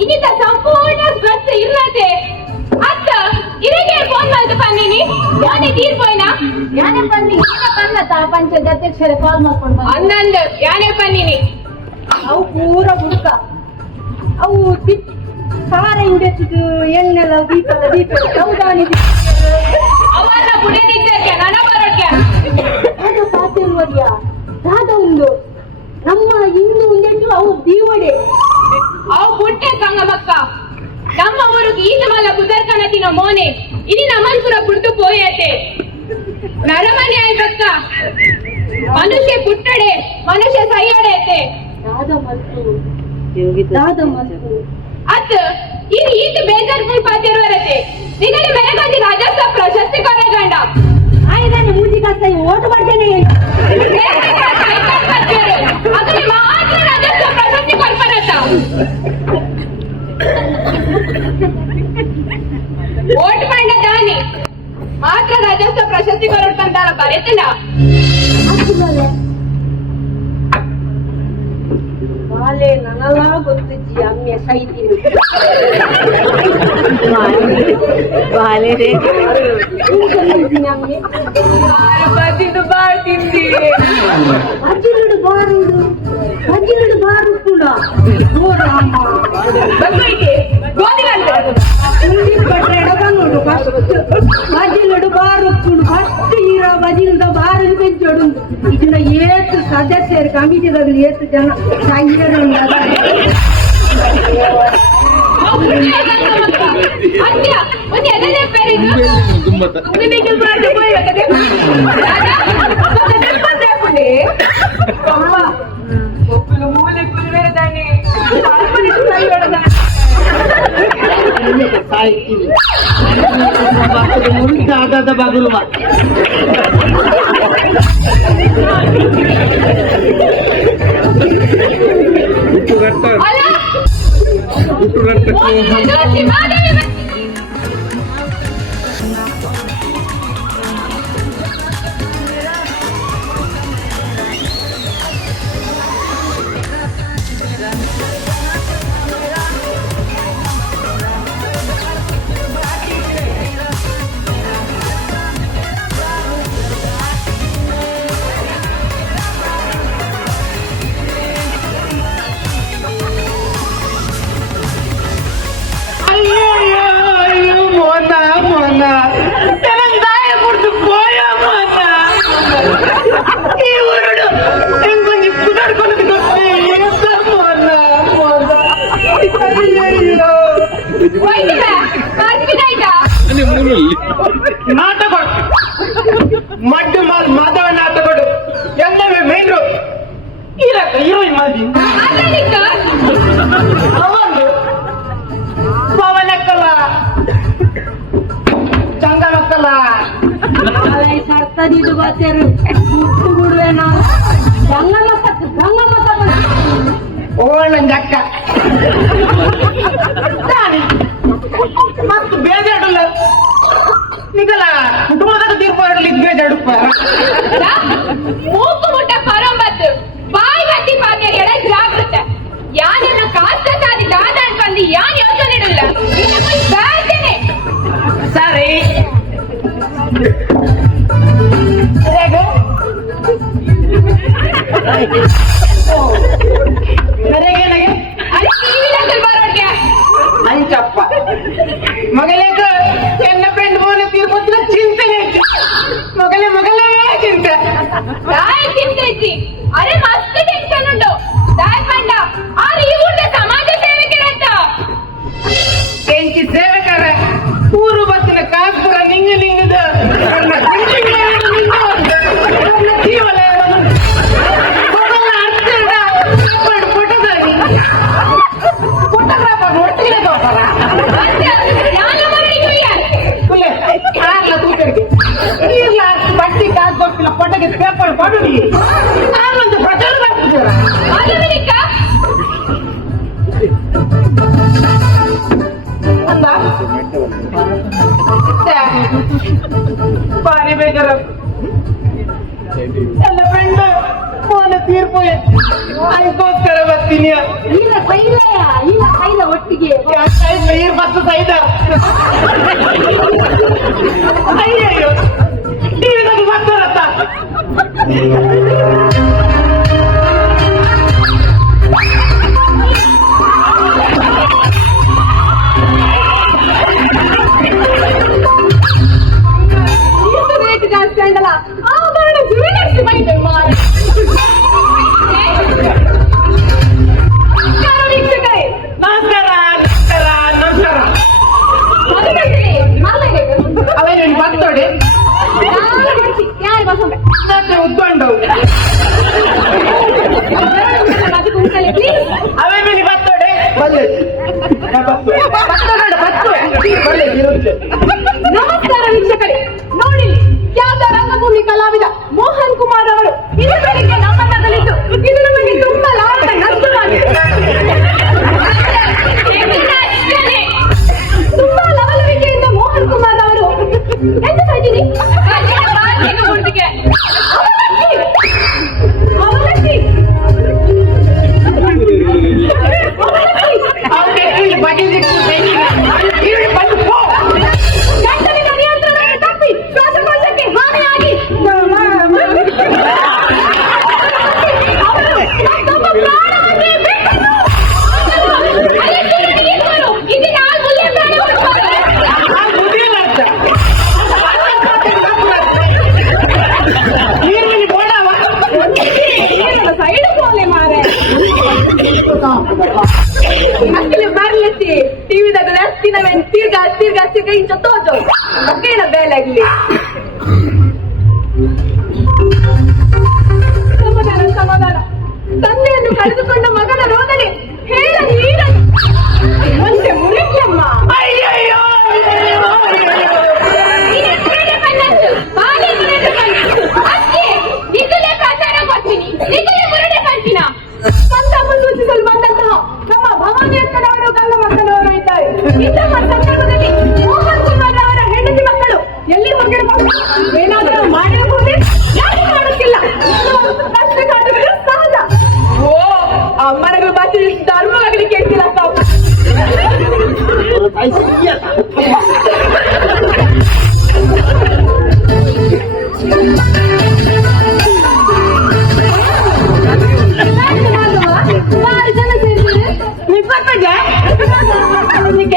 ಇನ್ನಿತ ಸಂಪೂರ್ಣ ಸ್ವಚ್ಛ ಇಲ್ಲದೆ ಅತ್ತ ಇರಿಗೆ ಫೋನ್ ಮಾಡಿದ ಪನ್ನಿನಿ ಯಾನೆ ತೀರ್ಪೋಯ್ನ ಯಾನೆ ಪನ್ನಿ ಕನ್ನತ ಪಂಚಾಯತ್ ಅಧ್ಯಕ್ಷರೇ ಕಾಲ್ ಮಾಡ್ಕೊಂಡು ಅನ್ನಂದು ಯಾನೆ ಪನ್ನಿನಿ ಅವು ಪೂರ ಬುಡ್ಕ ಅವು ಸಾರ ಹಿಡಿಯುತ್ತಿದ್ದು ಎಣ್ಣೆಲ್ಲ ದೀಪ ಸೌದಾನಿ ಅವನ್ನ ಬುಡದಿದ್ದಕ್ಕೆ ನನ್ನ ಬರೋಕ್ಕೆ ಅದು ಪಾತಿಲ್ವರಿಯ ರಾಧ ಒಂದು ನಮ್ಮ ಇನ್ನು ಒಂದೆಂಟು ಅವು ದೀವಡೆ ಅವು ಪುಟ್ಟೆ ಸಂಗಮಕ್ಕ ನಮ್ಮ ಊರಿಗೆ ಈತ ಮಲ್ಲ ಕುದರ್ಕನತಿನ ಮೋನೆ ಇನಿ ನಮನ್ಪುರ ಪುಟ್ಟು ಪೋಯತೆ ನರಮನೆ ಆಯ್ತಕ್ಕ ಮನುಷ್ಯ ಪುಟ್ಟಡೆ ಮನುಷ್ಯ ಸೈಯಡೈತೆ ರಾಧ ಮಲ್ಪು ಅತ್ ಇನಿ ಈತ ಬೇಜಾರ್ ಫುಲ್ ಪಾತಿರುವರತೆ ನಿಗಡಿ ಮೆರಗಂಡಿ ರಾಜಸ್ವ ಪ್ರಶಸ್ತಿ ಕೊರಗಂಡ ಆಯ್ದಾನೆ ಮೂಜಿ ಕಷ್ಟ ಓಟ್ ಮಾಡ್ತೇನೆ ಅದಕ್ಕೆ ಮಾತ್ರ ರಾಜಸ್ವ ಪ್ರಶಸ್ತಿ ಕೊಡ್ಪನತ್ತ ಓಟ್ ಮಂಡ ದಾನಿ ಮಾತ್ರ ರಾಜಸ್ವ ಪ್ರಶಸ್ತಿ ಕೊರಡ್ಕಂತಾರ ಬರೆತನ ಬಾಲೆ ನನಲ ಗೊತ್ತಿಜ್ಜಿ ಅಮ್ಮೆ ಸೈತೀನಿ ಅಮ್ಮೆ ಬದಿದು ಬಾಳ್ ತಿಂದಿ ಅಜ್ಜಿಲುಡು ಬಾರು ಕೂಡ ನೋಡಮ್ಮ బజిలుడు బారొచ్చుడు ఫస్ట్ హీరో బజిలుడు బారుని పెంచాడు ఇచ్చిన ఏతు సదస్యరు కమిటీ దగ్గర ఏతు జన సాయిరం కదా ಆಗಾದ ಬಾಗಿಲು ನಾಟಕ ಮಡ್ಡು ಮಾಧವ ನಾಟಕಡು ಎಲ್ಲವೇ ಮೇಲು ಇರಕ್ಕ ಹೀರೋಯಿನ್ ಮಾದಿ ಅವನು ಪವನಕ್ಕಲ್ಲ ಚಂದನಕ್ಕಲ್ಲ ಸರ್ತದಿದ್ದು ಬಾತ್ಯಾರು ಹುಟ್ಟು ಬಿಡುವೇನೋ ಗಂಗಮ್ಮ ಓಳಂದ ಅಕ್ಕ ಮತ್ತು ಬೇಜಾಡಲ್ಲ ನಿಗಲ ಕುಟುಂಬದಾಗ ತೀರ್ಪಾಡಲಿಕ್ಕೆ ಬೇಜಾಡುಪ್ಪ ಮೂಕು ಮುಟ್ಟ ಪರಂಬತ್ತು ಬಾಯಿ ಬತ್ತಿ ಪಾತ್ಯ ಎಡೆ ಜಾಗೃತ ಯಾನನ್ನ ಕಾಸ್ತ ಸಾಧಿ ದಾದ ಅನ್ಪಂದು ಯಾನ್ ಯೋಚನೆ ಇಡಲ್ಲ ಬೇಡ್ತೇನೆ ಸರಿ ಅಂಚಪ್ಪ ಮಗಲೇಕ ಎನ್ನ ಫ್ರೆಂಡ್ ಮೋನೆ ತೀರ್ಪತ್ರ ಚಿಂತನೆ ಮಗಲೇ ಚಿಂತೆ ದಾಯ್ ಚಿಂತೆ ಅರೆ ಮಸ್ತ್ ಟೆನ್ಷನ್ ಉಂಟು ದಾಯ್ ಕಂಡ ಆರು ಈ ಊಟ ಸಮಾಜ ಸೇವಕರಂತ ಎಂಚಿ ಸೇವಕರ ಊರು ಬತ್ತಿನ ಕಾಸ್ಪುರ ನಿಂಗದ ಜೀವನ ಫೋಟೋಗ್ರಾಫರ್ ನೋಡ್ತೀರ ಬಟ್ಟಿ ಕಾಸು ಗೊತ್ತಿಲ್ಲ ಫೋಟೋಗೆ ಪೇಪರ್ ಕೊಡಿ ನಾನೊಂದು ಫೋಟೋಗ್ರಾಫರ್ ಅಂದ ಬಾರಿ ಬೇಜಾರ ಎಲ್ಲ ಫ್ರೆಂಡ್ ಫೋನ್ ನನ್ನ ತೀರ್ಪು ಅದಕ್ಕೋಸ್ಕರ ಬರ್ತೀನಿ. ಇಲ್ಲ ಕೈಲ ಒಟ್ಟಿಗೆ ನೀರು ಬಸ್ ಸೈದ ಅಯ್ಯಯ್ಯೋ ಟಿವಿದಾಗ ಬರ್ತಾರತ್ತ. ರೇಟ್ ಜಾಸ್ತಿ ಆಗಲ್ಲ ಆಭರಣ ಜುವೆಲರ್ಸ್ ಬೈದು ಮಾರ. ವೀಕ್ಷಕರೇ ನಮಸ್ಕಾರ ನಮಸ್ಕಾರ ನಮಸ್ಕಾರ. ಅವೇನು ಬರ್ತೋಡೆ ಯಾರು ಬಸಂತ ನನ್ನ ಉದ್ಕೊಂಡು ಅವೇ ಮೇಲೆ ಬರ್ತೋಡೆ ಬಲ್ಲೆ ನಮಸ್ಕಾರ ವೀಕ್ಷಕರೇ, ನೋಡಿ ಖ್ಯಾತ ರಂಗಭೂಮಿ ಕಲಾವಿದ ಮೋಹನ್ ಕುಮಾರ್ ಅವರು ಇದು ಬೆಳಿಗ್ಗೆ ನಮ್ಮನ್ನದಲ್ಲಿದ್ದು ಇದು ನಮಗೆ ತುಂಬಾ ಲಾಭದ ನಷ್ಟವಾಗಿದೆ. ತುಂಬಾ ಲವಲವಿಕೆಯಿಂದ ಮೋಹನ್ ಕುಮಾರ್ ಅವರು ಎಂತ ಸಾಯ್ತೀನಿ ಅಕ್ಕಲೆ ಬರ್ಲತ್ತಿ ಟಿವಿದಾಗ ಜಾಸ್ತಿನವೇ ತಿರ್ಗ ಇಂಚ ತೋಜೋ ಅಕ್ಕೇನ ಬೇಲೆ ಆಗ್ಲಿ. ಸಮಾಧಾನ ತಂದೆಯನ್ನು ಕಳೆದುಕೊಂಡ ಮಗನ ರೋದನೆ ಹೇಳ ನೀರನ್ನು ಒಂದೆ ಮುರಿಕ್ಲಮ್ಮ. ಸೂಚಿಸಲು ಬಂದಂತಹ ನಮ್ಮ ಭವಾನಿ ಅಕ್ಕನವರು ಗಂಗ ಮಕ್ಕಳವರು ಇದ್ದಾರೆ. ಇಂತಹ ಸಂದರ್ಭದಲ್ಲಿ ಮೋಹನ್ ಕುಮಾರ್ ಅವರ ಹೆಂಡತಿ ಮಕ್ಕಳು ಎಲ್ಲಿ ಹೋಗಿರಬಹುದು? ಏನಾದರೂ ಮಾಡಿರಬಹುದೇ? ಯಾಕೆ ಮಾಡುತ್ತಿಲ್ಲ? ಪ್ರಶ್ನೆ ಕಾಡುವುದು ಸಹಜ. ಓ ಅಮ್ಮನಗಳು ಬಾಚಿ ಧರ್ಮ ಆಗಲಿ ಕೇಳ್ತಿಲ್ಲ ತಾವು.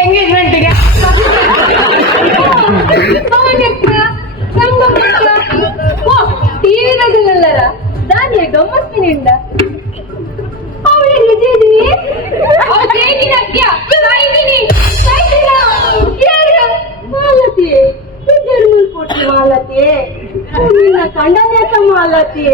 ಎಂಗೇಜ್ಮೆಂಟ್ಗೆ ಟಿವಿನಲ್ಲರ ದಾನಿಯ ಗಮ್ಮತ್ತಿನಿಂದ ಮಾಲತಿ ನಿನ್ನ ಕಂಡನೇತ ಮಾಲತಿ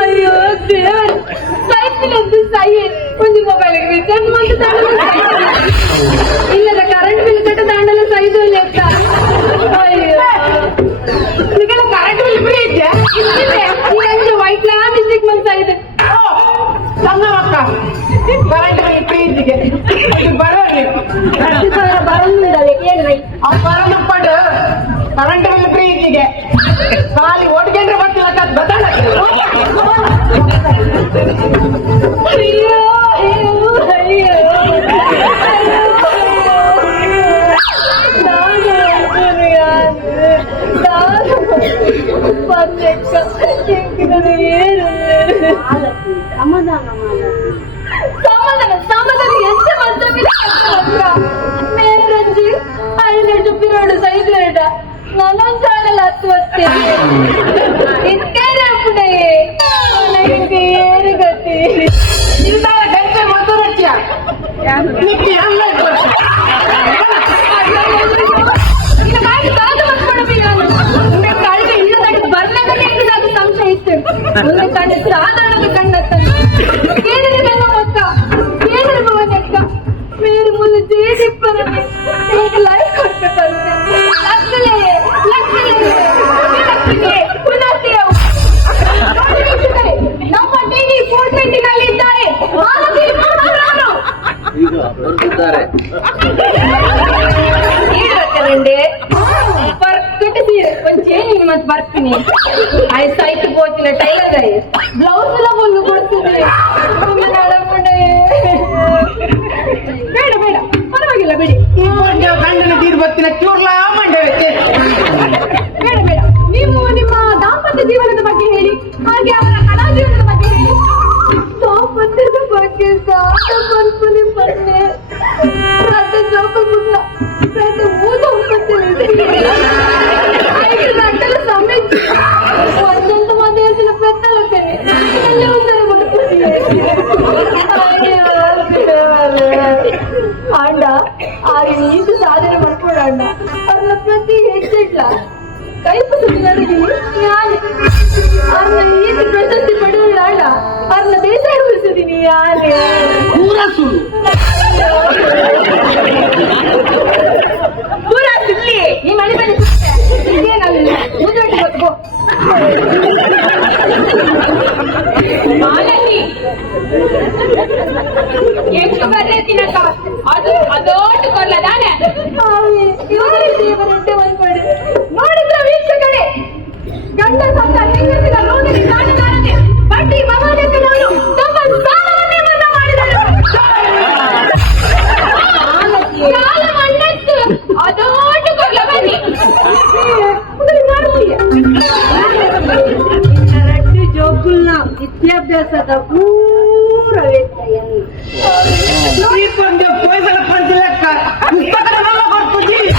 ಅಯ್ಯೋ ದೇವರು ಸೈತಿನಂತೂ ಸಹಿ ಒಂದು ಮೊಬೈಲ್ಗೆ ರಿಚಾರ್ಜ್ ಮಾಡಿ ಇಲ್ಲದ ಕರೆಂಟ್ ಬಿಲ್ ಕಟ್ಟ ದಾಂಡಲು ಸೈದು ಲೆಕ್ಕ. ಅಯ್ಯೋ ಇದೆಲ್ಲ ಕರೆಂಟ್ ಬಿಲ್ ಫ್ರೀ ಇದೆಯಾ? ಇದೆ ವೈಟ್ ಲಾ ಮಿಸ್ಟೇಕ್ ಮಾಡ್ತಾ ಇದೆ. ಸಂಗಮಕ್ಕ ಕರೆಂಟ್ ಬಿಲ್ ಫ್ರೀ ಇದೆಗೆ ಬರೋರಿ ಬರಂಗಿದ್ದಾರೆ ಏನ್ರಿ ಬರೋಣಪ್ಪಡು ಕರೆಂಟ್ ಬಿಲ್ ಫ್ರೀ ಇದೆಗೆ ಖಾಲಿ ಒಟ್ಕೊಂಡ್ರೆ ಬರ್ತಿಲ್ಲ ಬದಲ. ಅಯ್ಯೋ ಅಯ್ಯೋ ಅಯ್ಯೋ ಸಮಾಧಾನ ಎಂತ ಮಂತ್ರವಿಲ್ಲ. ಮೇರೆ ರಂಜಿ 5 ಪಿರಿಯಡ್ ಸೈದ್ಲೇಟ ನಾನೊಂದು ಚಾನಲ್ ಹತ್ತುವತ್ತೆ ಇತ್ಕೇನೆ ಅಪ್ಪಡೆ ನನಗೆ ಏರು ಗತಿ ಇಲ್ದಾರ ಗಂಟೆ ಮತ್ತು ರಚ್ಯ ನಿಕ್ಕಿ ಅಲ್ಲ ಸಂಶಯ ಇತ್ತು ಮುಂದೆ ಕಂಡ ಸಾಧಾರಣ ಕಂಡತ್ತ ಕೇಳಿದ್ರೆ ನನ್ನ ಅಕ್ಕ ಕೇಳಿದ್ರೆ ಭವನ ಅಕ್ಕ ಮೇರೆ ಮುಂದೆ ಜೇಡಿಪ್ಪರನೆ ಲೈಫ್ ಕೊಡ್ಬೇಕಂತೆ ಲಕ್ಕಲೆ ಪುನಃ ನಮ್ಮ ಟಿವಿ 420 ನಲ್ಲಿ ಇದ್ದಾರೆ. ಬ್ಲೌಸ್ ಎಲ್ಲ ಒಂದು ಕೊಡ್ತೀನಿ ಬೇಡ ಬೇಡ ಪರವಾಗಿಲ್ಲ ಬಿಡಿ ಗಂಡನ ತೀರ್ ಬತ್ತಿನ ಚೂರ್ಲಾ ಮಂಡೆ ಬೇಡ ಬೇಡ ನೀವು ನಿಮ್ಮ ದಾಂಪತ್ಯ ಜೀವನದ ಬಗ್ಗೆ ಹೇಳಿ ಹಾಗೆ ಅವರ ಕಲಾ ಜೀವನದ ಬಗ್ಗೆ ಹೇಳಿ ದಾಂಪತ್ಯದ ಬಗ್ಗೆ ಕಲ್ಪನೆ ಬಂದೆ ಒಂದೊಂದು ಮನೆ ಪೆತ್ತಲಕ್ಕನೆ ಅಣ್ಣ ಆಗ ನೀನು ಸಾಧನೆ ಮಾಡ್ಕೊಡ ಅಣ್ಣ ಅವ್ರನ್ನ ಪ್ರತಿ ಹೆಚ್ಚಿಡ್ಲ ಕೈ ಪುಸ್ತಕ ಅವ್ರನ್ನ ನೀನು ಪ್ರಶಸ್ತಿ ಪಡೆಯಲ್ಲ ಅಣ್ಣ ಅವ್ರನ್ನ ಬೇಸಾಯ ಉಳಿಸಿದೀನಿ ಯಾರೇ ಪೂರ ಸುಳ್ಳಿ ಈ ಮನೆ ಬನ್ನಿ ಇದೇನಲ್ಲ ಮುದ್ದೆ ಗೊತ್ತು ಮಾಲನಿ ಎಷ್ಟು ಬರ್ರೇತಿನಕ್ಕ ಅದು ಅದೋಟು ಕೊಲ್ಲದಾನೆ ನೋಡಿದ್ರ ವೀಕ್ಷಕರೇ ಗಂಡ ಸತ್ತ ಹೆಂಗಸಿನ ರೋಗಿಗೆ ಕಾಣಲಾರದೆ ಬಡ್ಡಿ ಮಹಾಲೇಖನವರು ತಮ್ಮ ಸಾಲವನ್ನೇ ಮನ್ನಾ ಮಾಡಿದರು ಸಾಲ ಮನ್ನತ್ತು ಅದೋಟು ಕೊಲ್ಲ ಬನ್ನಿ ರಡ್ಡು ಜೋಗುಲ್ನ ವಿದ್ಯಾಭ್ಯಾಸದ ಪೂರ ವ್ಯತ್ಯಯ ಪೈಸಲ ಪಂಚಲಕ್ಕ ಪುಸ್ತಕಗಳೆಲ್ಲ ಬರ್ತೀವಿ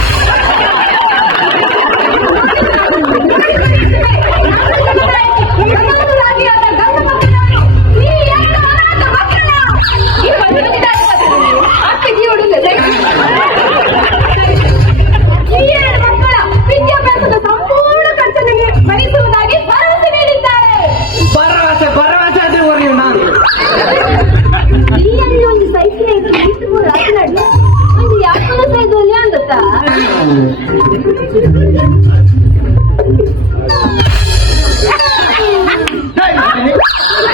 ವಿದ್ಯಾಭ್ಯಾಸದ ಸಂಪೂರ್ಣ ಖರ್ಚನ್ನು ಭರಿಸುವುದಾಗಿ ಭರವಸೆ ನೀಡಿದ್ದಾರೆ. ಭರವಸೆ ಭರವಸೆ ಅದೇ ಹೊರೆಯು ನಾನು ಇಲ್ಲಿ ಒಂದು ಸೈಕಲ್ ರಾತ್ರಿ ಒಂದು ಯಾಕೆ ಸೈಕಲ್ ಅಂದತ್ತ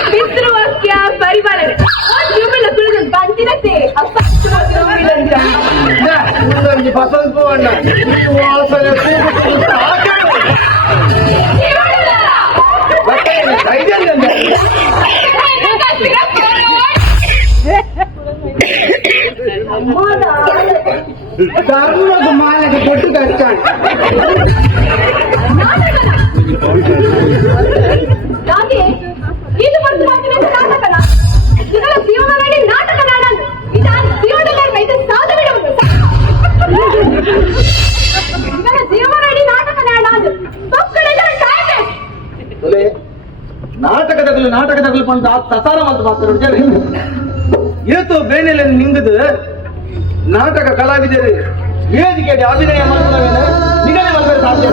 ಪಿತೃವಾಕ್ಯ ಪರಿಪಾಲನೆ ಒಂದು ಕುಳಿದು ಬಂದಿರತ್ತೆ ಅಪ್ಪ ಬಸವನ್ ಪವಣ್ಣ ಧರ್ಮದ ಮಾಲೆಗೆ ಕೊಟ್ಟು ಕಚ್ಚಾಣ ಹಾಗೆ ಇದು ಒಂದು ನಾಟಕನ ಇದರ ಜೀವನ ಮಾಡಿ ನಾಟಕ ನಾಡನ್ನು ಇದರ ಜೀವನದಲ್ಲಿ ಇದು ಸಾಧ ಬಿಡುವುದು ಇದರ ಜೀವನ ಮಾಡಿ ನಾಟಕ ನಾಡದು ಮಕ್ಕಳಿಗೆ ಕಾಯ್ದೆ ನಾಟಕದಲ್ಲಿ ಬಂದ ತಸಾರ ಮತ್ತು ಮಾತಾಡೋದು ಇವತ್ತು ಬೇನೆಲೆ ನಿಂಗದು ನಾಟಕ ಕಲಾವಿದರು ವೇದಿಕೆಗೆ ಅಭಿನಯ ಮಾಡ್ತಾರೆ ನಿಗದಿ ಮಾಡಬೇಕು ಸಾಧ್ಯ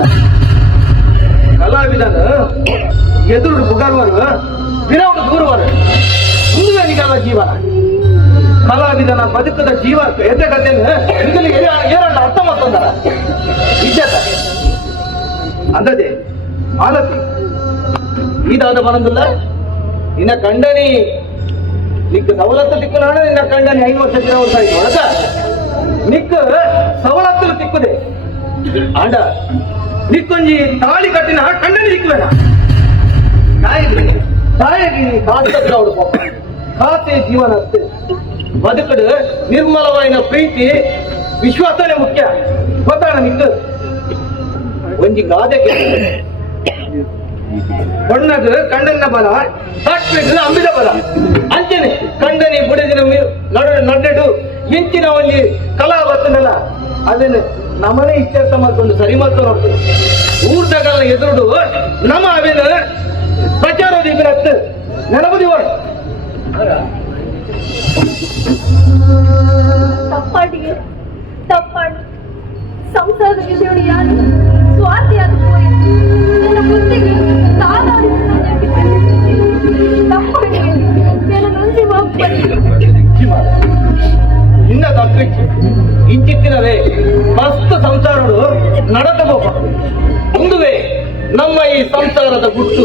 ಕಲಾವಿದನ ಎದುರು ಬುಗಾರುವರು ವಿನೋದ ದೂರುವರು ಮುಂದೆ ನಿಗದ ಜೀವನ ಕಲಾವಿದನ ಬದುಕದ ಜೀವ ಎದ್ದೆಗದ್ದೆನು ನಿಗಲಿಗೆ ಏರಣ್ಣ ಅರ್ಥ ಮಾಡ್ಕೊಂಡಾರ ಇಜ್ಜತ ಅಂದದೆ ಮಾಲತಿ ಈದಾದ ಬರಂದಿಲ್ಲ ನಿನ್ನ ಕಂಡನಿ ನಿಕ್ಕ ಸವಲತ್ತು ತಿಕ್ಕು ನಾನು ನಿನ್ನ ಕಂಡನಿ 5 ವರ್ಷ ವರ್ಷ ಆಯ್ತು ಒಳಗ ನಿಕ್ಕ ಸವಲತ್ತು ತಿಕ್ಕುದೆ ಆಂಡ ನಿಕ್ಕೊಂಜಿ ತಾಳಿ ಕಟ್ಟಿನ ಕಂಡನಿ ತಿಕ್ಕಬೇಡ ತಾಯಿಗೆ ಕಾಸ್ತತ್ರ ಅವಳು ಪಾಪ ಖಾತೆ ಜೀವನ ಅಷ್ಟೇ ಬದುಕಡು ನಿರ್ಮಲವಾಯಿನ ಪ್ರೀತಿ ವಿಶ್ವಾಸನೇ ಮುಖ್ಯ ಗೊತ್ತಾಣ ನಿಕ್ಕ ಒಂಜಿ ಗಾದೆ ಬಣ್ಣದ ಕಂಡನ ಬಲ ಸಾಕ್ಬೇಕು ಅಂಬಿದ ಬಲ ಅಂಚನೆ ಕಂಡನಿ ಬುಡದಿನ ನಡ್ಡು ಇಂಚಿನ ಒಂದು ಕಲಾ ಬರ್ತನಲ್ಲ ಅದನ್ನು ನಮ್ಮನೆ ಇತ್ಯರ್ಥ ಮಾಡ್ಕೊಂಡು ಸರಿ ಮಾಡ್ಕೊಂಡು ನೋಡ್ತೀವಿ ಊರ್ದಗಳ ಎದುರುಡು ನಮ್ಮ ಅವೇನು ಪ್ರಚಾರದ ಇಬ್ಬರತ್ತು ನೆನಪುದಿವ ತಪ್ಪಾಟಿಗೆ ತಪ್ಪಾಡಿ ಸಂಸಾರದ ವಿಷಯಗಳು ಯಾರು ಸ್ವಾರ್ಥಿಯಾದ ನನ್ನ ಬುದ್ಧಿಗೆ ತಪ್ಪಾಟಿಗೆ ನನ್ನ ನುಂಜಿ ಹೋಗ್ಬರಿ ಇನ್ನ ತಪ್ಪಿತ್ತು ಇಂಚಿತ್ತಿನವೇ ಮಸ್ತ್ ಸಂಸಾರಗಳು ನಡತಬೇಕು ಮುಂದುವೆ ನಮ್ಮ ಈ ಸಂಸಾರದ ಗುಟ್ಟು